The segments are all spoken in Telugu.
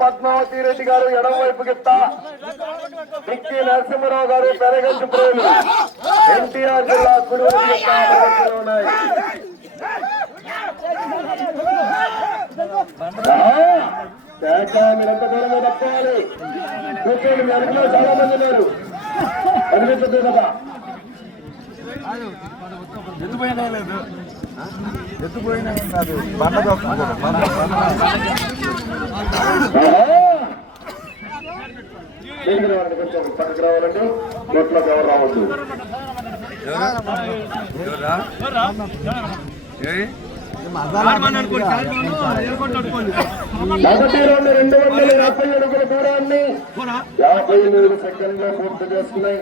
పద్మావతి రెడ్డి గారు ఎడమ వైపు గిత్తా, డిక్కి నరసింహరావు గారు పెరగంచి ప్రేమి, ఎన్టీఆర్ జిల్లా కుడి వైపు గిత్తా ఉన్నాయి. మీరంత దూరంగా తప్పాలి. కూర్చోండి, మీ అనుకులో చాలా మంది ఉన్నారు. కనిపించదు కదా, ఎత్తుపోయినా లేదు, ఎత్తుపోయినా కాదు, బండ కొంచెం పక్కకు రావాలండి. రోడ్లోకి ఎవరు రావద్దు. 1,250 అడుగుల దూరాన్ని 58 సెకండ్లో పూర్తి చేసుకున్నాయి.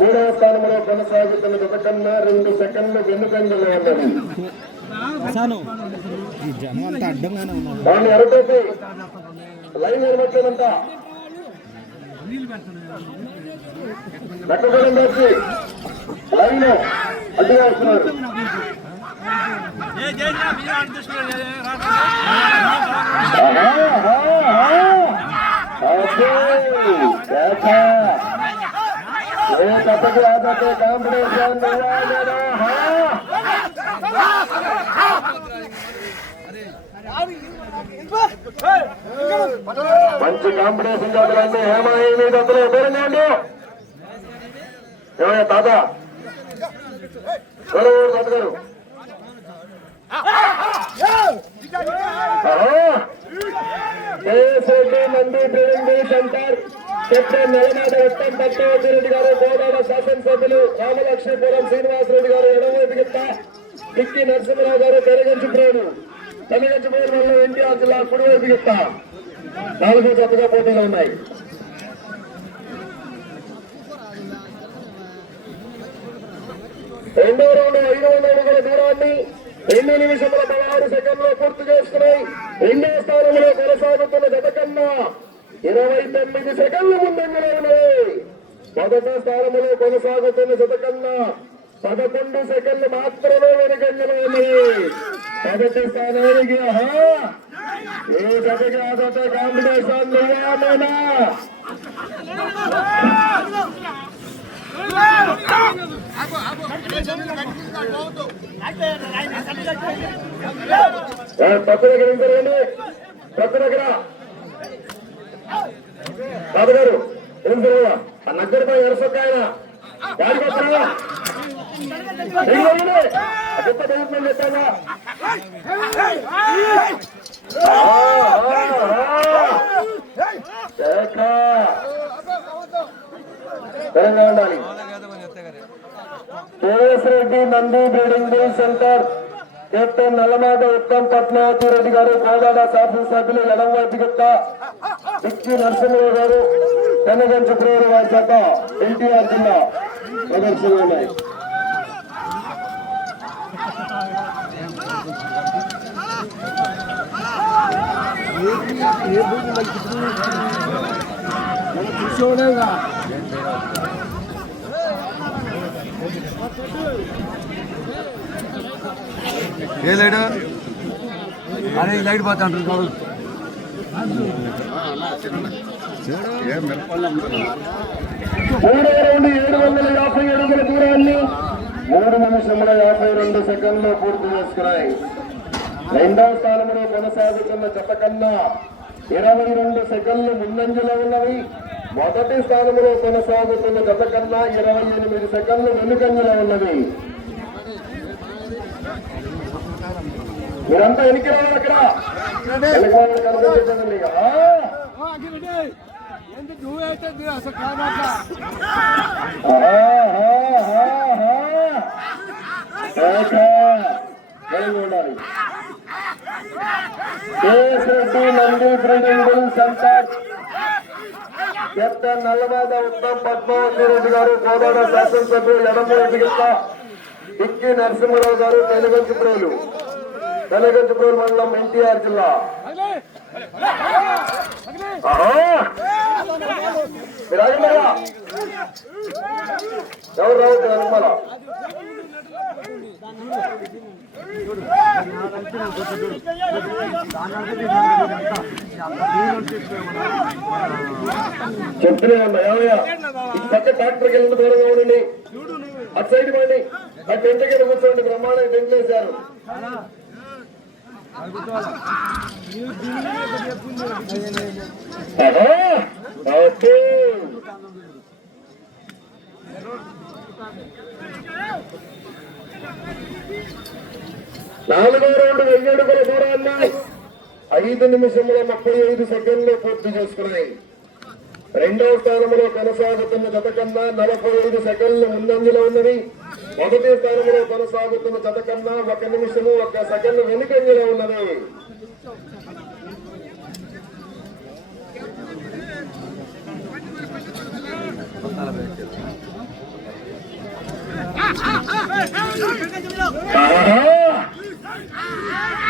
3వ స్థానంలో కొనసాగుతున్న జత కన్నా 2 సెకండ్లు వెనుకంజలో ఉన్నది. దాన్ని అరటోపి లైన్ నిలబెట్టలేదంతా లెక్కగడం వచ్చి లైన్ అడ్డుగా వస్తున్నారు. కాంపిటీషన్ మంచి కాంపిటీషన్ చదవండి. హేమాయి మీద అందులో దూరంగా ఉండు. ఏమయ్యా తాత గారు K S Reddy Nandi training centre captain నెలమాట ఉత్తమ్ పద్మావతి రెడ్డి గారు, కోదాడ శాసనసభ్యులు రామలక్ష్మీపురం శ్రీనివాసరెడ్డి గారు ఎడమవైపు గిత్త, డిక్కి నరసింహరావు గారు పెరగంచి ప్రేము, పెరగంచిపూర్లో ఎన్టీఆర్ జిల్లా కుడివైపు గిత్త 4వ జతగా పోటీలు ఉన్నాయి. రెండో రౌండ్ 500 అడుగుల దూరాన్ని 2 నిమిషముల 16 సెకండ్లో పూర్తి చేసుకున్నాయి. 2వ స్థానంలో కొనసాగుతున్న జత కన్నా 29 సెకండ్లు ముందంజలో ఉన్నాయి. 1వ స్థానంలో కొనసాగుతున్న జత కన్నా 11 సెకండ్లు మాత్రమే వెనుకంజలో ఉన్నాయి. 1వ స్థానానికి ఏ జతకి ఆ జత కాంపిటీషన్ నియామేనా. పక్క దగ్గర ఇంతరండి, పక్క దగ్గర తాతగారు ఏం జరుగు ఆ నగ్గరపై ఎరసొక్క ఆయన గాడి పక్కన గొప్ప డెవలప్మెంట్ చేస్తాగా. తెలంగాణ ఉండాలి. K S Reddy Nandi breeding centre captain Nallamada Uttam Padmavathi Reddy గారు, కోదాడ శాసనసభ్యులు ఎడమవైపు గిత్త, డిక్కి నరసింహరావు గారు పెనగంచి ప్రేరు వారి చేత ఎన్టీఆర్ జిల్లా ప్రదర్శనలు ఉన్నాయి. ఏ లైట్ అరే ఈ లైట్ పోతా అంటారు. 3వ రౌండ్ 750 అడుగుల దూరాన్ని 3 నిమిషముల 52 సెకండ్లో పూర్తి చేసుకున్నాయి. 2వ స్థానంలో కొనసాగుతున్న జత కన్నా 22 సెకండ్లు ముందంజలో ఉన్నవి. 1వ స్థానంలో కొనసాగుతున్న జత కన్నా 28 సెకండ్లు వెనుకంజలో ఉన్నవి. మీరంతా ఎనికి రావాలి, అక్కడ కనిపించండి. ఉండాలి. K S Reddy Nandi breeding centre captain Nallamada Uttam Padmavathi Reddy గారు కోదాడ శాసనసభ్యులు ఎడమవైపు గిత్త ఇక్కి నరసింహరావు గారు తెలగంచుప్రోలు మండలం ఎన్టీఆర్ జిల్లా. మీరు ఆగండిరా. ఎవరు రావద్దు వెనకాల. చెప్తున్నానమ్మా ఏమయ్యా ఈ పక్క ట్రాక్టర్కి వెళ్ళిన దూరంగా ఉండండి. అటు సైడ్ పోండి. ఆ టెంట్ కింద కూర్చోండి. బ్రహ్మాండంగా టెంట్ వేశారు. నాలుగో రౌండ్ 1000 అడుగుల దూరాన్ని 5 నిమిషముల 35 సెకండ్లు పూర్తి చేసుకున్నాయి. రెండవ స్థానంలో కొనసాగుతున్న జత కన్నా 45 సెకండ్లు ముందంజలో ఉన్నది. మొదటి స్థానంలో కొనసాగుతున్న జత కన్నా 1 నిమిషము 1 సెకండ్ వెనుకంజలో ఉన్నది.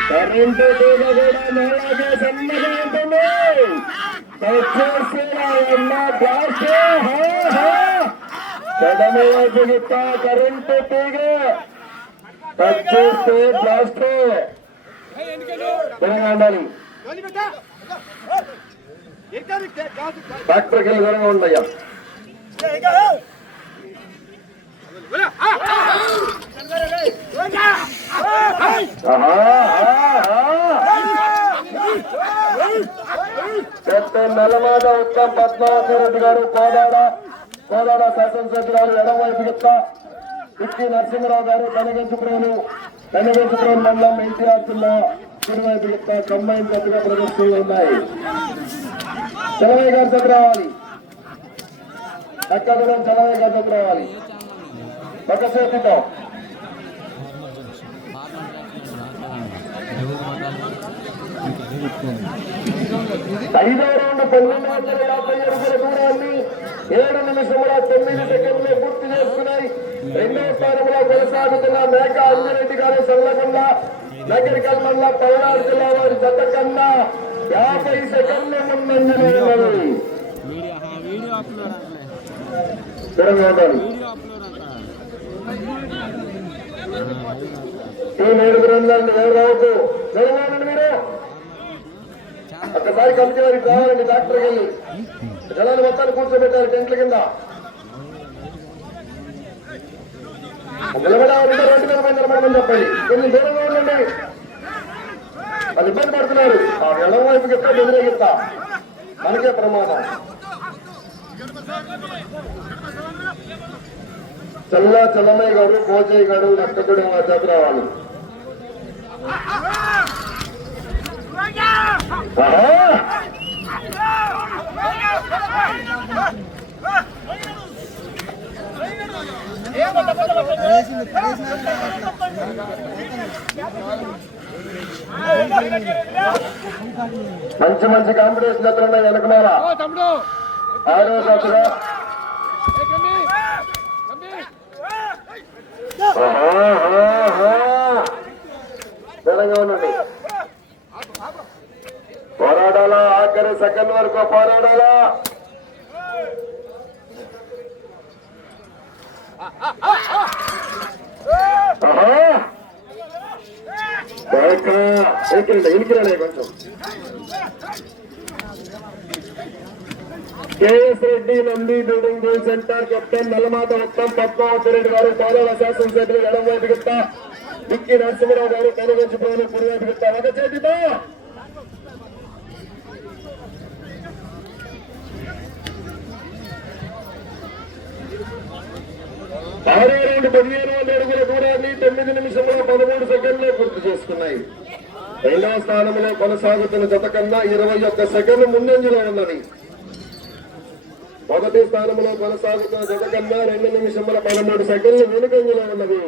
కరెంటు తీగ కూడా మేళాగే సన్నగా ఉంటుంది. ఎడమవైపు గిత్త కరెంటు తీగ టచ్ చేస్తే బ్లాస్ట్ ఉండాలి. డాక్టర్కి వెళ్ళి దూరంగా ఉండయ్యా. నల్లమాద ఉత్తమ్ పద్మావతి రెడ్డి గారు కోదాడ శాసనసభ్యురాలు ఎడమవైపు గిత్త ఇక్కి నరసింహరావు గారు కనగంచుప్రోలు మండలం ఎన్టీఆర్ జిల్లా కుడివైపు గిత్త కంబైన్ జట్టుగా ప్రదర్శనలు ఉన్నాయి. చలవయ్య గారి జత రావాలి. చక్కదూరం చలవయ్య గారి జత రావాలి. ఒక చేతితో 5వ రౌండ్ 1250 అడుగుల దూరాన్ని 7 నిమిషముల 9 సెకండ్లు పూర్తి చేసుకున్నాయి. రెండవ స్థానంలో కొనసాగుతున్న మేక అంజిరెడ్డి గారు సల్లగొండ నగరికల్ మండలం పల్నాడు జిల్లా వారి జత కన్నా 50 సెకండ్లు ముందంజలో ఉన్నది. ఈ 7 రౌండ్లను ఎవరు రావద్దు. జరగాలండి మీరు. ఒక్కసారి కమిటీ వారికి రావాలండి. డాక్టర్కి వెళ్ళి జనాలు మొత్తాన్ని కూర్చోబెట్టారు టెంట్ల కింద. నిలబడాలంటే రోడ్డు మీద నిలబడమని చెప్పండి. కొంచెం దూరంగా ఉండండి. వాళ్ళు ఇబ్బంది పడుతున్నారు. ఆ ఎడమ వైపు గిత్తా ఎదురేగిస్తా మనకే ప్రమాదం. చల్లమయ్య గారు కోచయ్య గారు నక్కగుడి జత రావాలి. మంచి కాంపిటీషన్ జతలు ఉన్నాయి వెనకమాల. 6వ జతగా తెలంగాణ ఉండండి. పోరాడాలా. ఆఖరి సెకండ్ వరకు పోరాడాలా. ఇనికిరాలే కొంచెం. KS Reddy Nandi building rule centre captain Nalamada Uttam Padmavathi Reddy గారు కోదాడ శాసనసభ్యులు ఎడమవైపు గిత్త ఇక్కి నరసింహరావు గారు కనగంచుప్రోలు కుడివైపు గిత్త ఒక చేతితో 6వ రౌండ్ 1500 అడుగుల దూరాన్ని 9 నిమిషముల 13 సెకండ్లు పూర్తి చేసుకున్నాయి. రెండవ స్థానంలో కొనసాగుతున్న జత కన్నా 21 సెకండ్లు ముందంజలో ఉన్నది. మొదటి స్థానంలో కొనసాగుతున్న జత కన్నా 2 నిమిషముల 13 సెకండ్లు వెనుకంజలో ఉన్నది.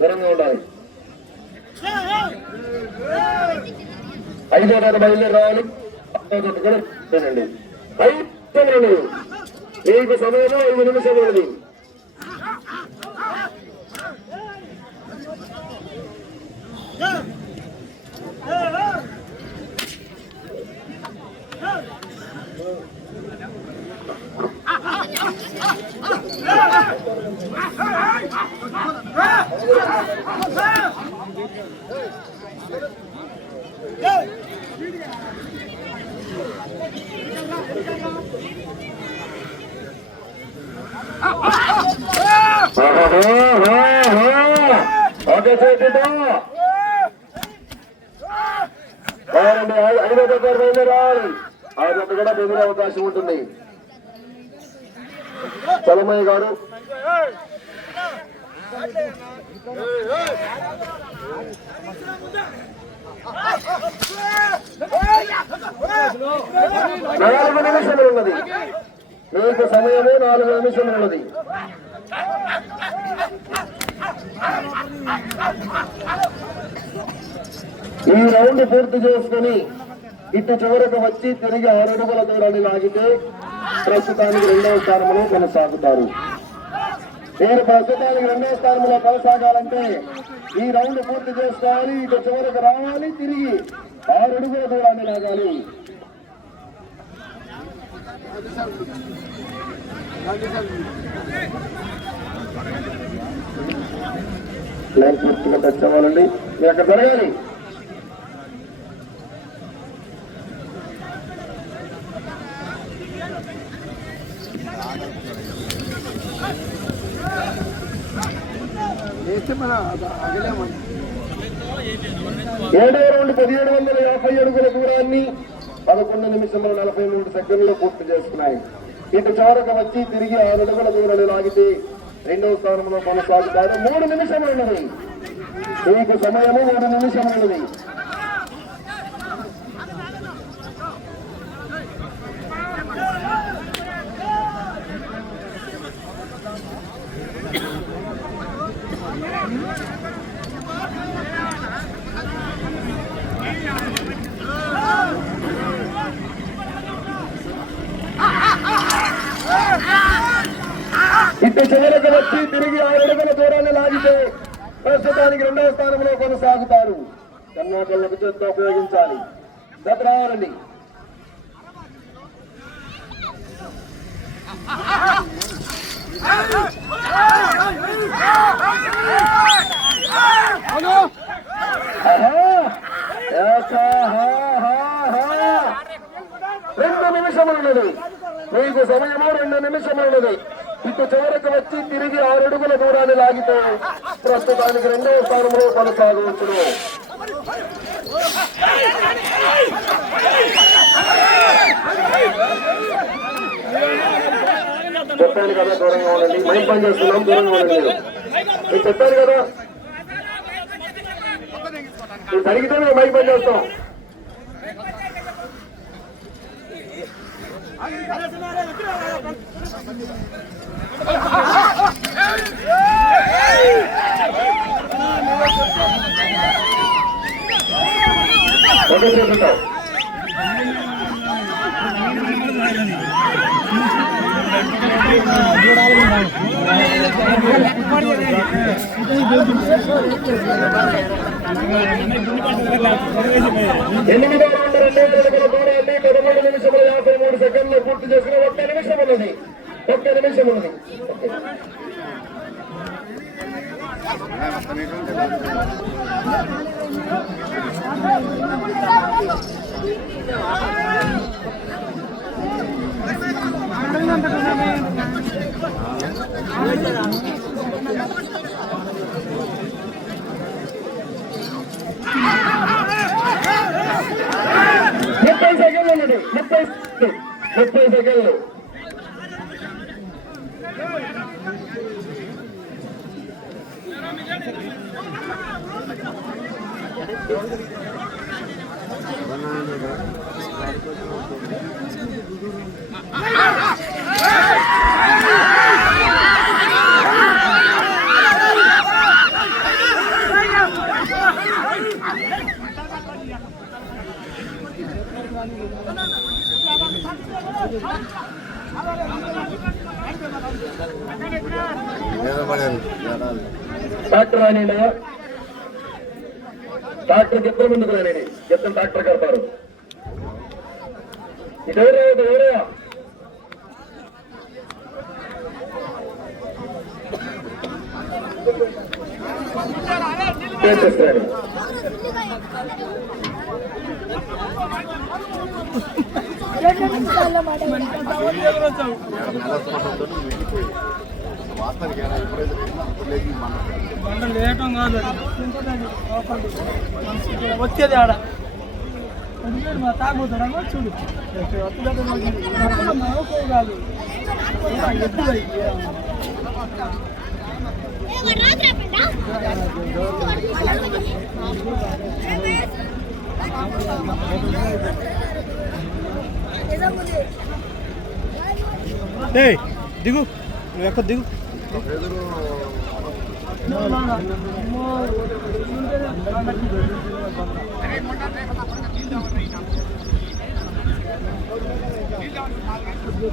దూరంగా ఉండాలి. 5వ జత బయలుదేరి రావాలి. 6వ జత కూడా తినండి. 5 మీకు సమయంలో 5 నిమిషాలు ఉన్నది. ఓకే చేతితో 5వ జత బయలుదేరాలి. ఆ జత కూడా బెదిరే అవకాశం ఉంటుంది. చలమయ్య గారు నాలుగు నిమిషములు ఉన్నది. మీకు సమయము 4 నిమిషములు ఉన్నది. ఈ రౌండ్ పూర్తి చేసుకుని ఇటు చివరకు వచ్చి తిరిగి 6 అడుగుల దూరాన్ని లాగితే ప్రస్తుతానికి 2వ స్థానంలో కొనసాగుతారు. మీరు ప్రస్తుతానికి 2వ స్థానంలో కొనసాగాలంటే ఈ రౌండ్ పూర్తి చేసుకోవాలి. ఇటు చివరకు రావాలి, తిరిగి 6 అడుగుల దూరాన్ని లాగాలి. లైన్ పూర్తిగా టచ్ అవ్వాలండి. మీరు అక్కడ జరగాలి. ఏడవ రౌండ్ 1750 అడుగుల దూరాన్ని 11 నిమిషముల 43 సెకండ్లు పూర్తి చేసుకున్నాయి. ఇటు చివరకు వచ్చి తిరిగి 6 అడుగుల దూరాన్ని లాగితే 2వ స్థానంలో కొనసాగుతారు. 3 నిమిషములు ఉన్నది. మీకు సమయము 3 నిమిషములు ఉన్నది. ఇటు చివరకు వచ్చి తిరిగి 6 అడుగుల దూరాన్ని లాగితే ప్రస్తుతానికి 2వ స్థానంలో కొనసాగుతారు. కర్ణాటకలకు చేత ఉపయోగించాలి. రావాలండి. రెండు నిమిషములు ఉన్నది. మీకు సమయము 2 నిమిషములు ఉన్నది. ఇటు చివరకు వచ్చి తిరిగి 6 అడుగుల దూరాన్ని లాగితే ప్రస్తుతానికి 2వ స్థానంలో కొనసాగవచ్చును. చెప్పాను కదా దూరంగా ఉండండి. మేము పని చేస్తున్నాం, దూరంగా ఉండండి. మీరు చెప్పాను కదా, మీరు జరిగితే మేము మైక్ పని చేస్తాం. ఓకే చేస్తుంటాం. ఎనిమిదో రౌండ్ 2 అడుగుల దూరాన్ని 13 నిమిషముల 53 సెకండ్లు పూర్తి చేసుకుని 1 నిమిషం ఉన్నది. 1 నిమిషం ఉన్నది. ముప్పై సెకండ్లు ఉన్నది. 30 సెకండ్లు. ట్రాక్టర్ రానినా ట్రాక్టర్కి ఇద్దరు ముందుకు రాని ఇద్దరు ట్రాక్టర్ కడతారు ఎవరయ్యా చేసేస్తాను లేయటం కాదు వచ్చేది ఆడ మా తాగుతాడా చూడు కాదు దిగు నువ్వు ఎక్కడ దిగు